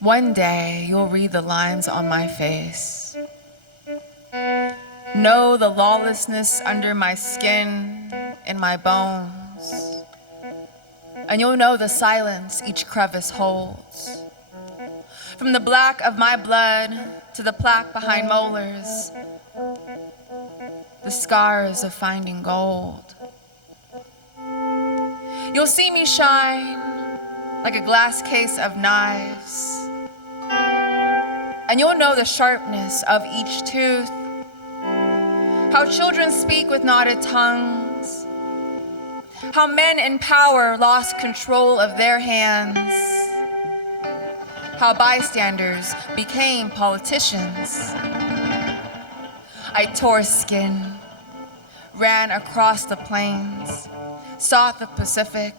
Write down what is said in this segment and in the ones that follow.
One day you'll read the lines on my face. Know the lawlessness under my skin and my bones. And you'll know the silence each crevice holds. From the black of my blood to the plaque behind molars, the scars of finding gold. You'll see me shine like a glass case of knives, and you'll know the sharpness of each tooth, how children speak with knotted tongues, how men in power lost control of their hands, how bystanders became politicians. I tore skin, ran across the plains, sought the Pacific,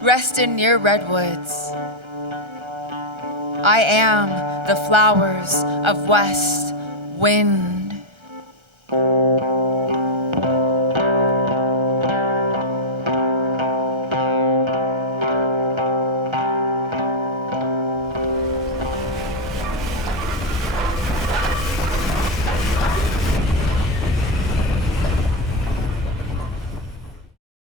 rested near redwoods. I am the flowers of west wind.